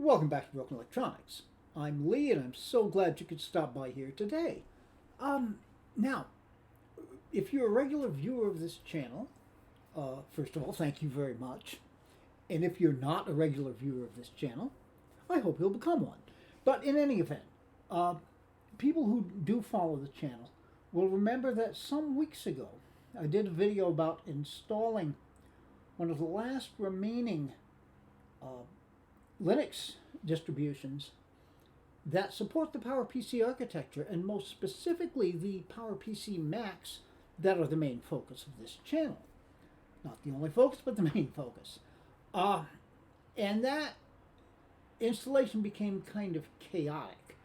Welcome back to Broken Electronics. I'm Lee, and I'm so glad you could stop by here today. Now, if you're a regular viewer of this channel, first of all, thank you very much. And if you're not a regular viewer of this channel, I hope you'll become one. But in any event, people who do follow the channel will remember that some weeks ago, I did a video about installing one of the last remaining Linux distributions that support the PowerPC architecture, and most specifically the PowerPC Macs that are the main focus of this channel. Not the only focus, but the main focus. And that installation became kind of chaotic.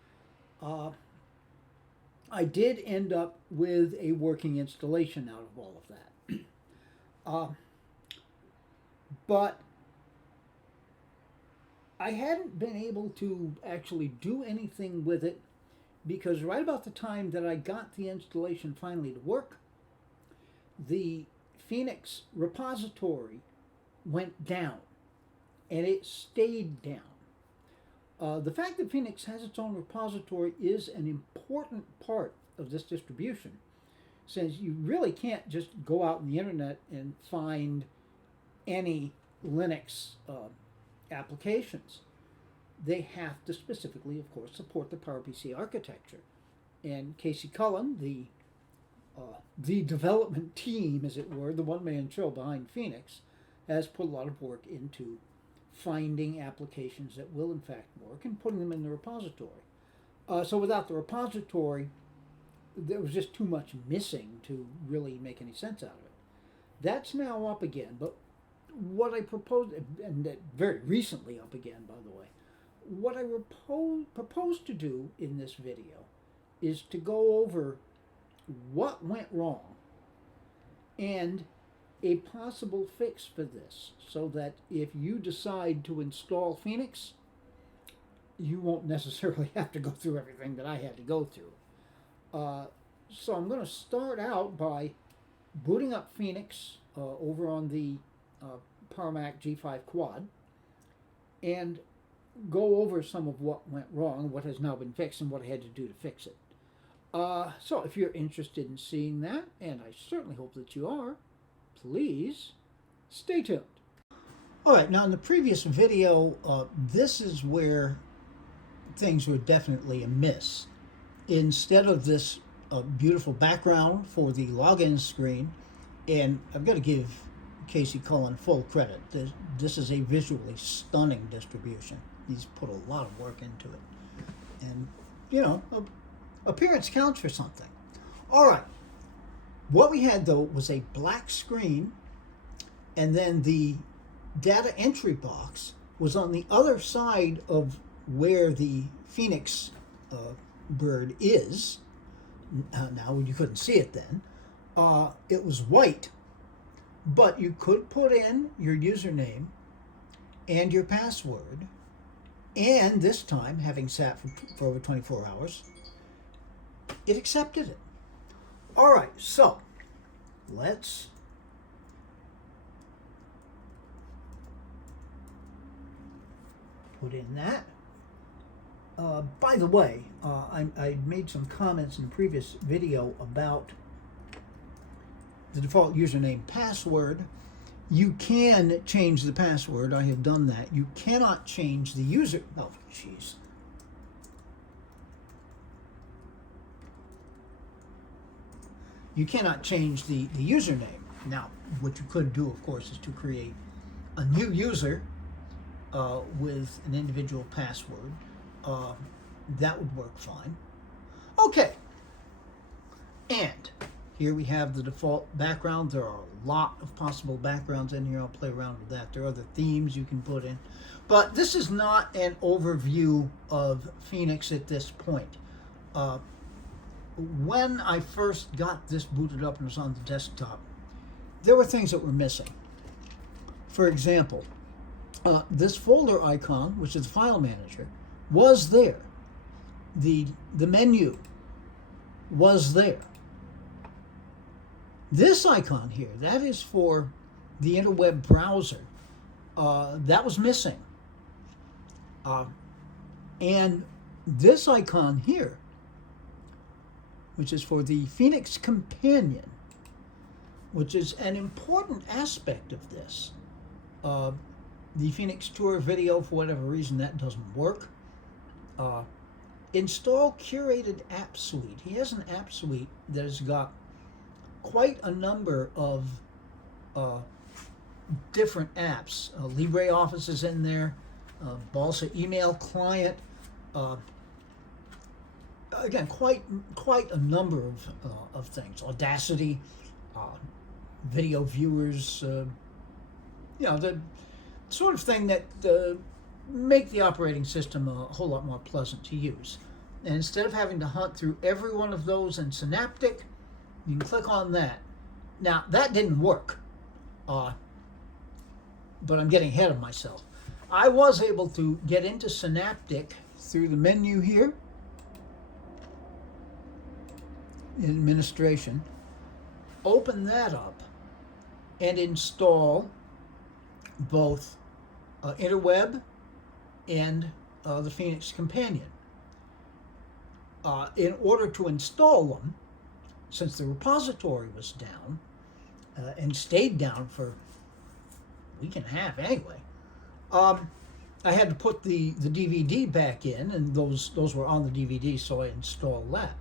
I did end up with a working installation out of all of that. But I hadn't been able to actually do anything with it because right about the time that I got the installation finally to work, the Fienix repository went down, and it stayed down. The fact that Fienix has its own repository is an important part of this distribution, since you really can't just go out on the internet and find any Linux applications. They have to specifically, of course, support the PowerPC architecture. And Cullen, the development team, as it were, the one-man show behind Fienix, has put a lot of work into finding applications that will in fact work and putting them in the repository. So without the repository, there was just too much missing to really make any sense out of it. That's now up again, but what I proposed, and that very recently up again, by the way, what I propose to do in this video is to go over what went wrong and a possible fix for this, so that if you decide to install Fienix, you won't necessarily have to go through everything that I had to go through. So I'm going to start out by booting up Fienix over on the PowerMac G5 Quad and go over some of what went wrong, what has now been fixed, and what I had to do to fix it. So if you're interested in seeing that, and I certainly hope that you are, please stay tuned. All right, now in the previous video, this is where things were definitely amiss. Instead of this beautiful background for the login screen, and I've got to give Casey Cullen full credit. This is a visually stunning distribution. He's put a lot of work into it. And, you know, appearance counts for something. All right. What we had, though, was a black screen, and then the data entry box was on the other side of where the Fienix bird is. Now, you couldn't see it then. It was white. But you could put in your username and your password, and this time, having sat for over 24 hours, it accepted it. All right, so let's put in that. By the way, I made some comments in the previous video about the default username password. You can change the password. I have done that. You cannot change the user. Oh, jeez. You cannot change the username. Now, what you could do, of course, is to create a new user with an individual password. That would work fine. Okay. And here we have the default background. There are a lot of possible backgrounds in here. I'll play around with that. There are other themes you can put in. But this is not an overview of Fienix at this point. When I first got this booted up and was on the desktop, there were things that were missing. For example, this folder icon, which is the file manager, was there. The menu was there. This icon here, that is for the interweb browser. That was missing. And this icon here, which is for the Fienix Companion, which is an important aspect of this. The Fienix Tour video, for whatever reason, that doesn't work. Install Curated App Suite. He has an app suite that has got quite a number of different apps. LibreOffice is in there, Balsa Email Client. Again, quite a number of things. Audacity, video viewers, the sort of thing that make the operating system a whole lot more pleasant to use. And instead of having to hunt through every one of those in Synaptic, you can click on that. Now, that didn't work, but I'm getting ahead of myself. I was able to get into Synaptic through the menu here, in Administration, open that up, and install both Interweb and the Fienix Companion. In order to install them, since the repository was down, and stayed down for a week and a half anyway, I had to put the DVD back in, and those were on the DVD, so I installed that.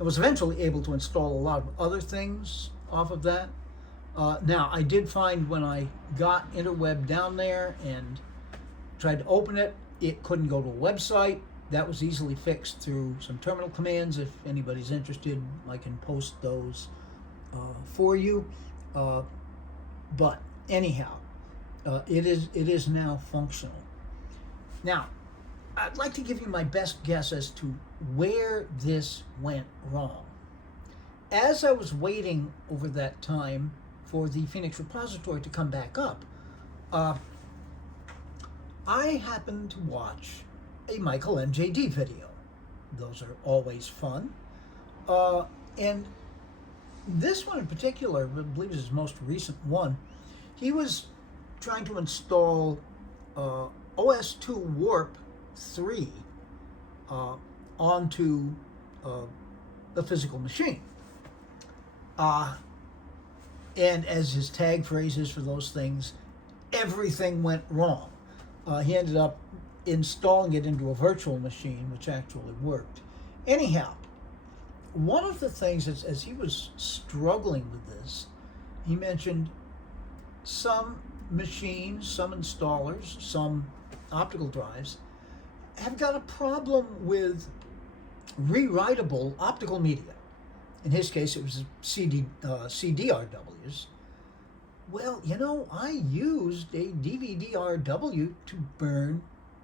I was eventually able to install a lot of other things off of that. Now, I did find when I got Interweb down there and tried to open it, it couldn't go to a website. That was easily fixed through some terminal commands. If anybody's interested, I can post those for you. But anyhow, it is now functional. Now, I'd like to give you my best guess as to where this went wrong. As I was waiting over that time for the Fienix repository to come back up, I happened to watch a Michael MJD video. Those are always fun. And this one in particular, I believe is his most recent one, he was trying to install OS2 Warp 3 onto a physical machine. And as his tag phrase is for those things, everything went wrong. He ended up installing it into a virtual machine, which actually worked. Anyhow, one of the things as he was struggling with this, he mentioned some machines, some installers, some optical drives have got a problem with rewritable optical media. In his case, it was CDRWs. Well, I used a DVD-RW to burn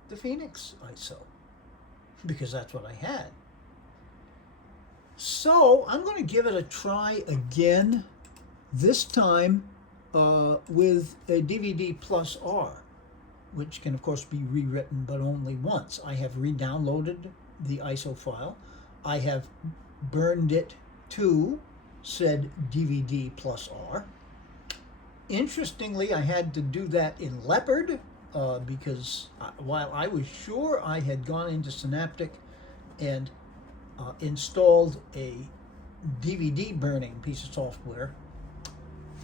the Fienix ISO because that's what I had. So I'm going to give it a try again, this time with a DVD plus R, which can of course be rewritten but only once. I have re-downloaded the ISO file. I have burned it to said DVD plus R. Interestingly, I had to do that in Leopard because while I was sure I had gone into Synaptic and installed a DVD burning piece of software,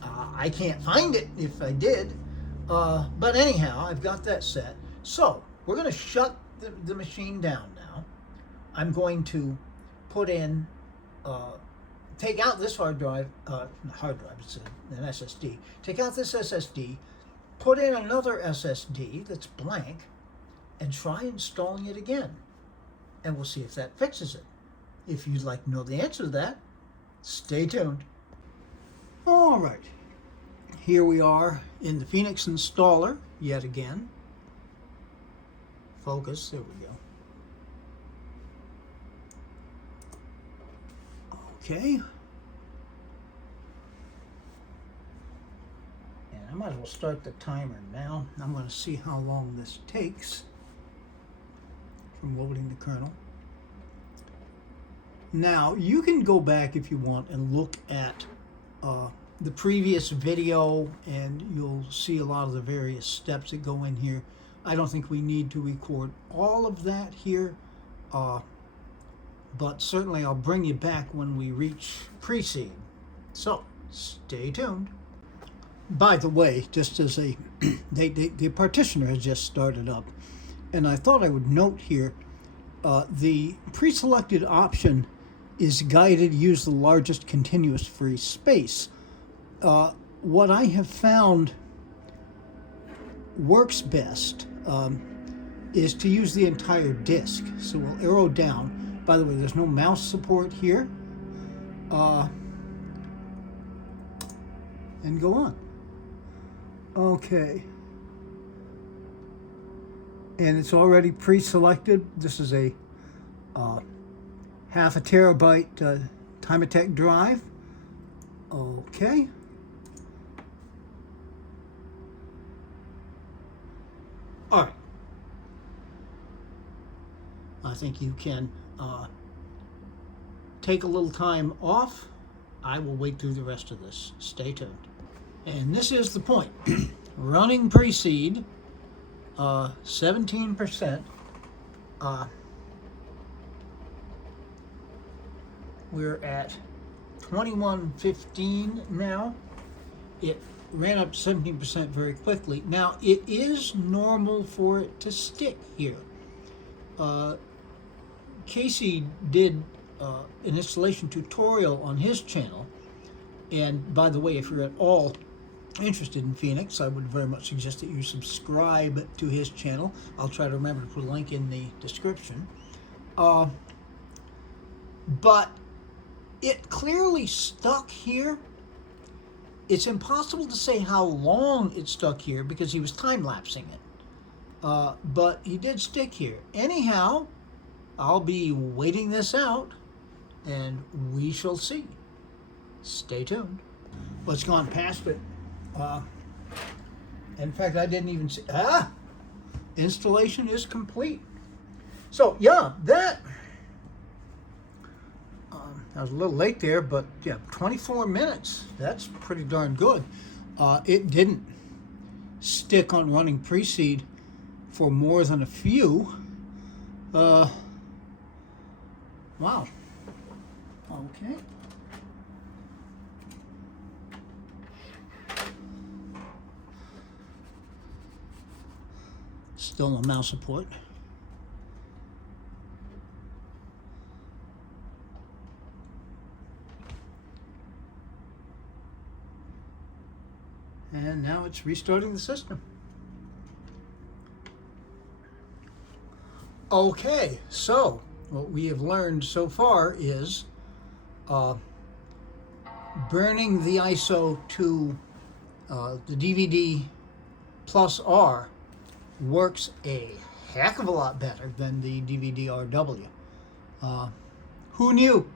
I can't find it if I did. But anyhow, I've got that set. So we're going to shut the machine down now. I'm going to put in, take out this hard drive, it's an SSD. Take out this SSD, put in another SSD that's blank, and try installing it again. And we'll see if that fixes it. If you'd like to know the answer to that, stay tuned. All right, here we are in the Fienix installer yet again. Focus, there we go. Okay. And I might as well start the timer now. I'm going to see how long this takes from loading the kernel. Now, you can go back if you want and look at the previous video, and you'll see a lot of the various steps that go in here. I don't think we need to record all of that here, but certainly I'll bring you back when we reach pre-seed. So stay tuned. By the way, just as the partitioner has just started up, and I thought I would note here, the pre-selected option is guided use the largest continuous free space. What I have found works best is to use the entire disk. So we'll arrow down. By the way, there's no mouse support here. And go on. Okay. And it's already pre-selected. This is a half a terabyte Timatec drive. Okay. All right. I think you can take a little time off. I will wait through the rest of this. Stay tuned. And this is the point. Running pre-seed, 17%. We're at 21:15 now. It ran up to 17% very quickly. Now, it is normal for it to stick here. Casey did an installation tutorial on his channel. And by the way, if you're at all interested in Fienix, I would very much suggest that you subscribe to his channel. I'll try to remember to put a link in the description. But it clearly stuck here. It's impossible to say how long it stuck here because he was time-lapsing it. But he did stick here. Anyhow, I'll be waiting this out, and we shall see. Stay tuned. Well, it's gone past it. In fact, I didn't even see. Installation is complete. So, yeah, that I was a little late there, but yeah, 24 minutes. That's pretty darn good. It didn't stick on running pre-seed for more than a few. Wow. Okay. Still no mouse support. And now it's restarting the system. Okay, so what we have learned so far is burning the ISO to the DVD plus R works a heck of a lot better than the DVD RW. Who knew?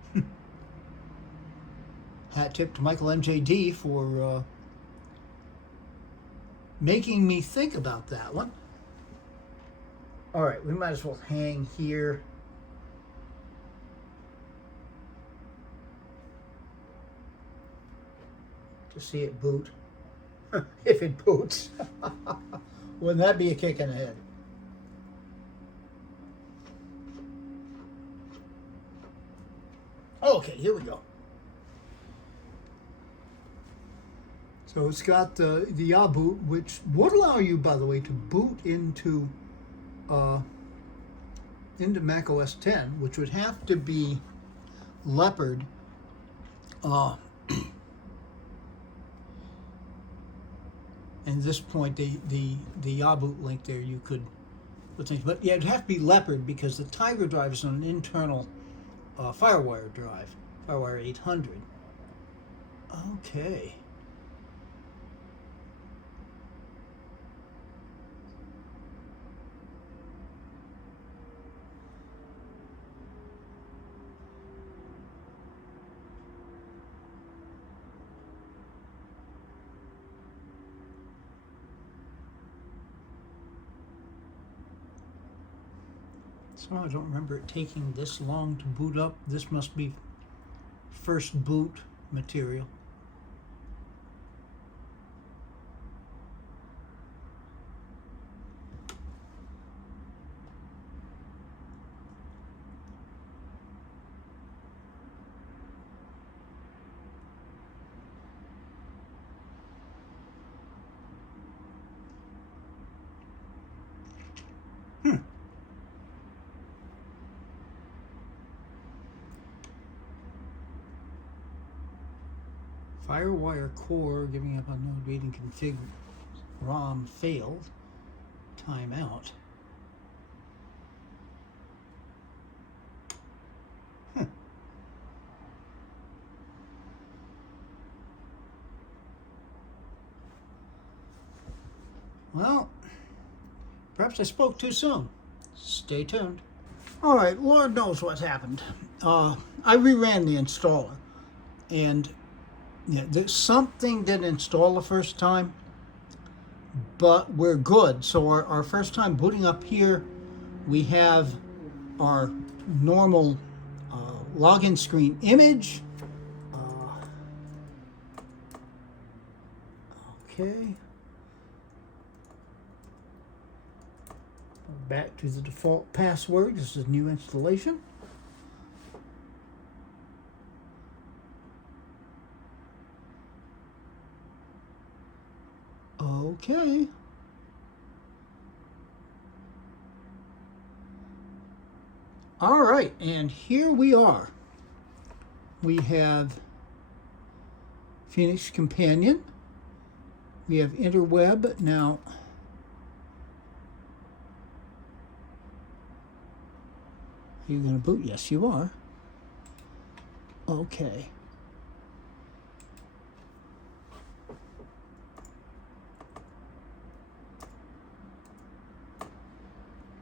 Hat tip to Michael MJD for making me think about that one. All right, we might as well hang here. To see it boot. If it boots. Wouldn't that be a kick in the head? Okay, here we go. So it's got the boot, which would allow you, by the way, to boot into Mac OS X, which would have to be Leopard. And at this point, the boot link there, you could put things, but yeah, it'd have to be Leopard because the Tiger drive is on an internal FireWire drive, FireWire 800. Okay. So I don't remember it taking this long to boot up. This must be first boot material. Firewire core giving up on node reading config ROM failed. Timeout. Well, perhaps I spoke too soon. Stay tuned. All right, Lord knows what's happened. I reran the installer, and yeah, something didn't install the first time, but we're good. So our first time booting up here, we have our normal login screen image. Okay. Back to the default password. This is new installation. Okay. All right, and here we are. We have Fienix Companion. We have Interweb. Now, are you going to boot? Yes, you are. Okay.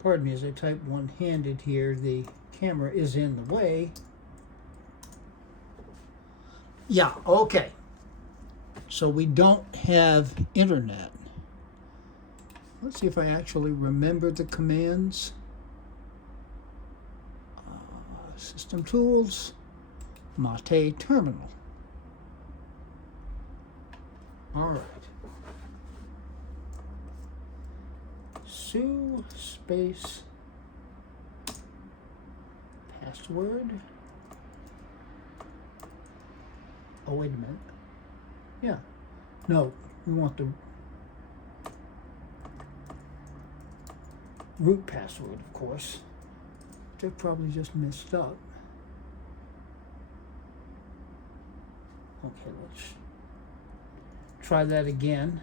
Pardon me as I type one-handed here. The camera is in the way. Yeah, okay. So we don't have internet. Let's see if I actually remember the commands. System tools, Mate terminal. All right. Su space password. Oh, wait a minute. Yeah. No, we want the root password, of course. Which I probably just messed up. Okay, let's try that again.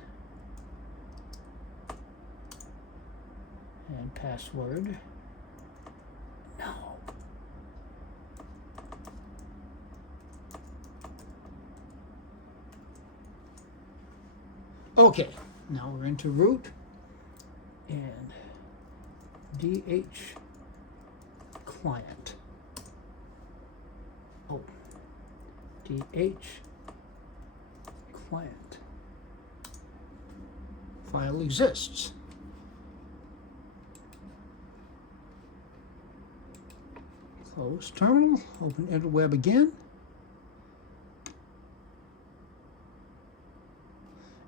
And password. No. Okay, now we're into root and DH client. Oh, DH client. File exists. Close terminal, open Interweb again.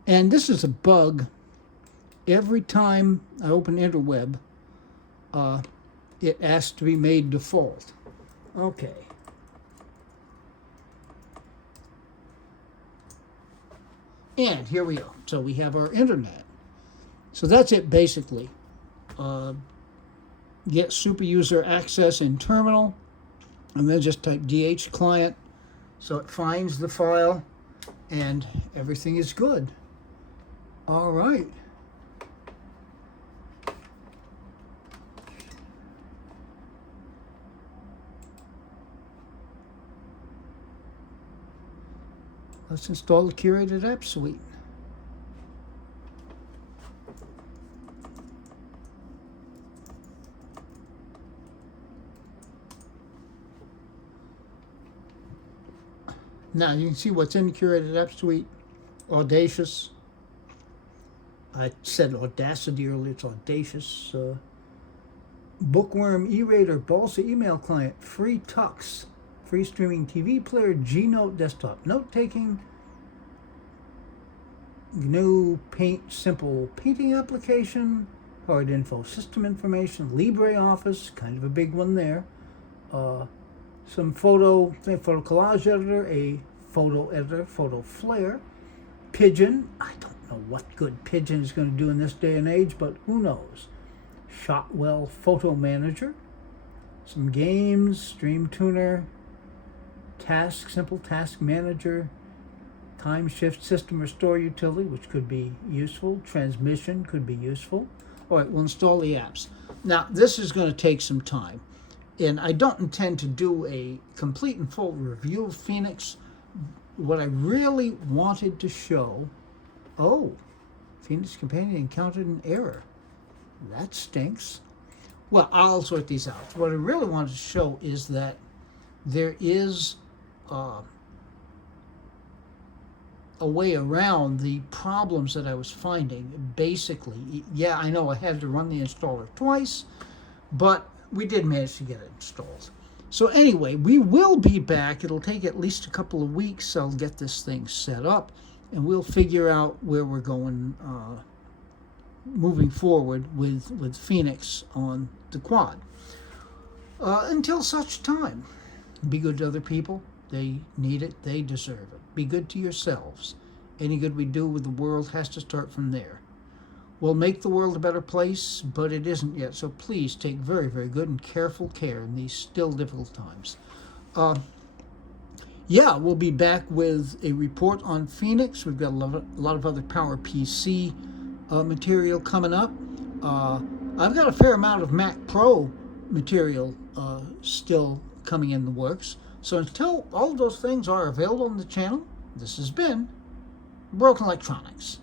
And this is a bug. Every time I open Interweb, it asks to be made default. Okay. And here we go. So we have our internet. So that's it basically. Get super user access in terminal, and then just type DH client. So it finds the file, and everything is good. All right. Let's install the curated app suite. Now you can see what's in the curated app suite. Audacious. I said Audacity earlier, it's Audacious. Bookworm, E-Rater, Balsa email client, free Tux, free streaming TV player, G-Note desktop, note-taking, GNU Paint simple painting application, hard info system information, LibreOffice, kind of a big one there, some photo collage editor, a photo editor, Photo Flare, Pigeon. I don't know what good Pigeon is going to do in this day and age, but who knows. Shotwell Photo Manager, some games, Stream Tuner, simple task manager, time shift system restore utility, which could be useful. Transmission could be useful. All right, we'll install the apps. Now, this is going to take some time, and I don't intend to do a complete and full review of Fienix. What I really wanted to show, oh, Fienix Companion encountered an error. That stinks. Well, I'll sort these out. What I really wanted to show is that there is a way around the problems that I was finding. Basically, yeah, I know I had to run the installer twice, but we did manage to get it installed. So anyway, we will be back. It'll take at least a couple of weeks. I'll get this thing set up, and we'll figure out where we're going moving forward with Fienix on the quad. Until such time, be good to other people. They need it. They deserve it. Be good to yourselves. Any good we do with the world has to start from there. We'll make the world a better place, but it isn't yet. So please take very, very good and careful care in these still difficult times. Yeah, we'll be back with a report on Fienix. We've got a lot of other PowerPC material coming up. I've got a fair amount of Mac Pro material still coming in the works. So until all of those things are available on the channel, this has been Broken Electronics.